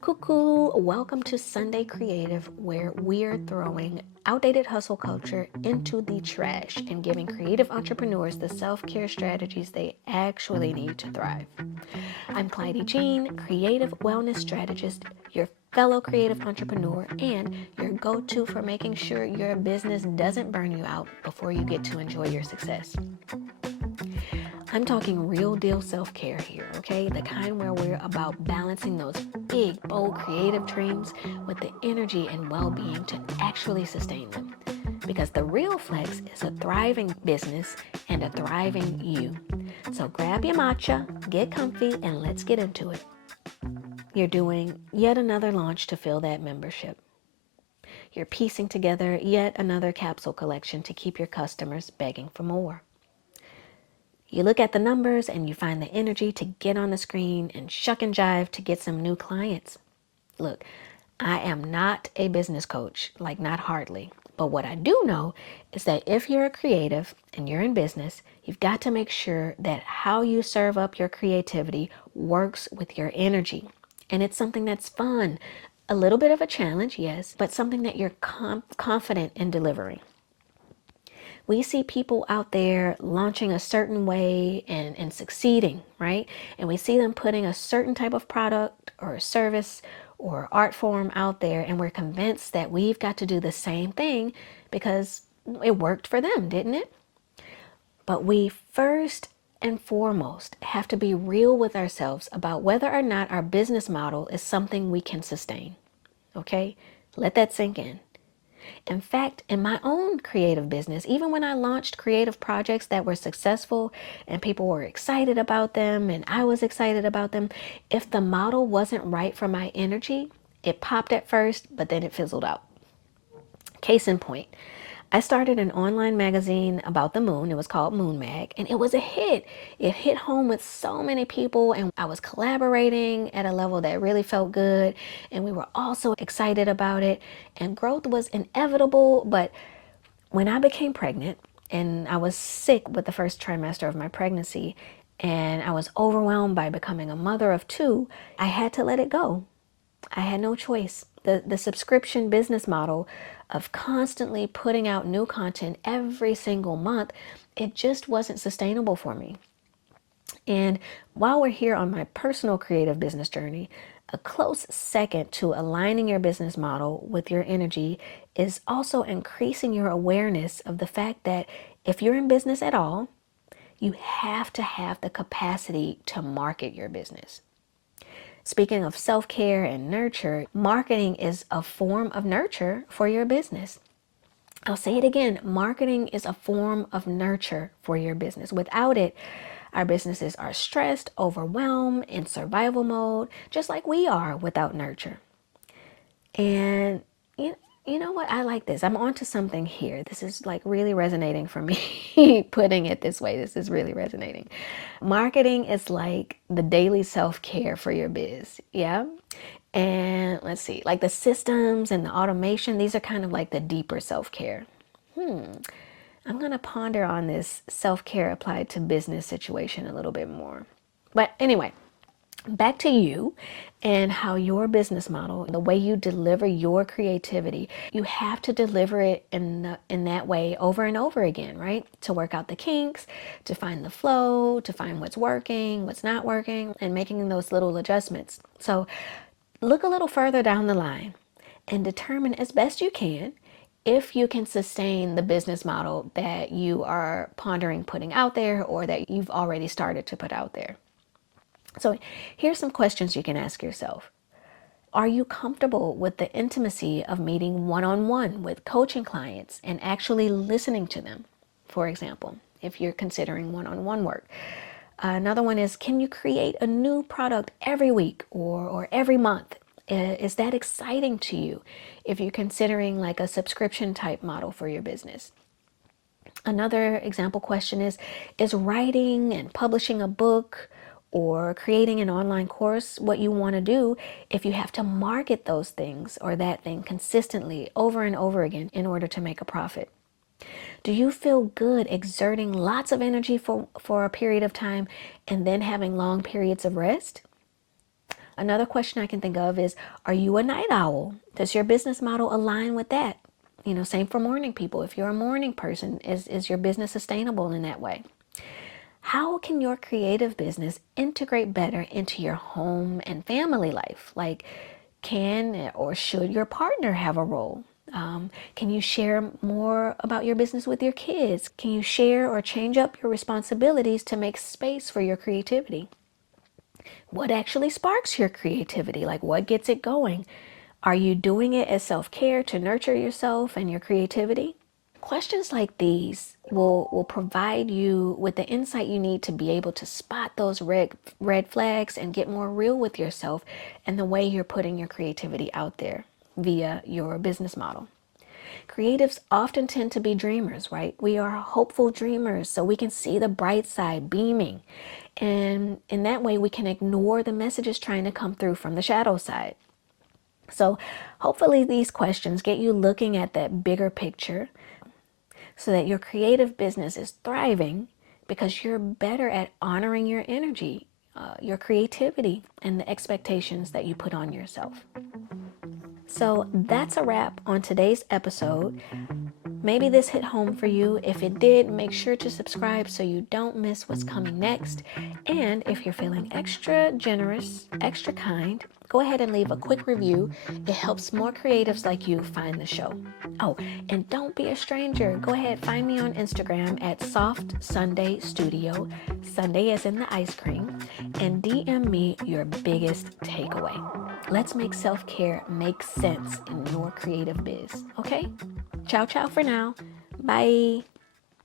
Cuckoo, welcome to Sunday Creative, where we're throwing outdated hustle culture into the trash and giving creative entrepreneurs the self care strategies they actually need to thrive. I'm Clyde Jean, creative wellness strategist, your fellow creative entrepreneur, and your go to for making sure your business doesn't burn you out before you get to enjoy your success. I'm talking real deal self care here, okay? The kind where we're about balancing those big, bold, creative dreams with the energy and well being to actually sustain them. Because the real flex is a thriving business and a thriving you. So grab your matcha, get comfy, and let's get into it. You're doing yet another launch to fill that membership. You're piecing together yet another capsule collection to keep your customers begging for more. You look at the numbers and you find the energy to get on the screen and shuck and jive to get some new clients. Look, I am not a business coach, like not hardly. But what I do know is that if you're a creative and you're in business, you've got to make sure that how you serve up your creativity works with your energy. And it's something that's fun. A little bit of a challenge, yes, but something that you're confident in delivering. We see people out there launching a certain way and succeeding, right? And we see them putting a certain type of product or a service or art form out there, and we're convinced that we've got to do the same thing because it worked for them, didn't it? But we first and foremost have to be real with ourselves about whether or not our business model is something we can sustain. Okay? Let that sink in. In fact, in my own creative business, even when I launched creative projects that were successful and people were excited about them and I was excited about them, if the model wasn't right for my energy, it popped at first, but then it fizzled out. Case in point, I started an online magazine about the moon. It was called Moon Mag, and it was a hit. It hit home with so many people, and I was collaborating at a level that really felt good, and we were also excited about it, and growth was inevitable. But when I became pregnant, and I was sick with the first trimester of my pregnancy, and I was overwhelmed by becoming a mother of two, I had to let it go. I had no choice. The subscription business model of constantly putting out new content every single month, it just wasn't sustainable for me. And while we're here on my personal creative business journey, a close second to aligning your business model with your energy is also increasing your awareness of the fact that if you're in business at all, you have to have the capacity to market your business. Speaking of self-care and nurture, marketing is a form of nurture for your business. I'll say it again, marketing is a form of nurture for your business. Without it, our businesses are stressed, overwhelmed, in survival mode, just like we are without nurture. And you know what? I like this. I'm onto something here. This is like really resonating for me. Putting it this way, this is really resonating. Marketing is like the daily self-care for your biz. Yeah. And let's see, like the systems and the automation, these are kind of like the deeper self-care. I'm going to ponder on this self-care applied to business situation a little bit more. But anyway, back to you and how your business model, the way you deliver your creativity, you have to deliver it in that way over and over again, right? To work out the kinks, to find the flow, to find what's working, what's not working, and making those little adjustments. So look a little further down the line and determine as best you can if you can sustain the business model that you are pondering putting out there or that you've already started to put out there. So here's some questions you can ask yourself. Are you comfortable with the intimacy of meeting one-on-one with coaching clients and actually listening to them, for example, if you're considering one-on-one work? Another one is, can you create a new product every week or every month? Is that exciting to you if you're considering like a subscription type model for your business? Another example question is writing and publishing a book or creating an online course what you want to do if you have to market those things or that thing consistently over and over again in order to make a profit? Do you feel good exerting lots of energy for a period of time and then having long periods of rest? Another question I can think of is, are you a night owl? Does your business model align with that? Same for morning people. If you're a morning person, is your business sustainable in that way? How can your creative business integrate better into your home and family life? Like, can or should your partner have a role? Can you share more about your business with your kids? Can you share or change up your responsibilities to make space for your creativity? What actually sparks your creativity? Like, what gets it going? Are you doing it as self-care to nurture yourself and your creativity? Questions like these will provide you with the insight you need to be able to spot those red flags and get more real with yourself and the way you're putting your creativity out there via your business model. Creatives often tend to be dreamers, right? We are hopeful dreamers, so we can see the bright side beaming. And in that way, we can ignore the messages trying to come through from the shadow side. So hopefully these questions get you looking at that bigger picture so that your creative business is thriving because you're better at honoring your energy, your creativity, and the expectations that you put on yourself. So that's a wrap on today's episode. Maybe this hit home for you. If it did, make sure to subscribe so you don't miss what's coming next. And if you're feeling extra generous, extra kind, go ahead and leave a quick review. It helps more creatives like you find the show. Oh, and don't be a stranger. Go ahead, find me on Instagram at Soft Sunday Studio. Sunday as in the ice cream. And DM me your biggest takeaway. Let's make self-care make sense in your creative biz, okay? Ciao, ciao for now. Bye.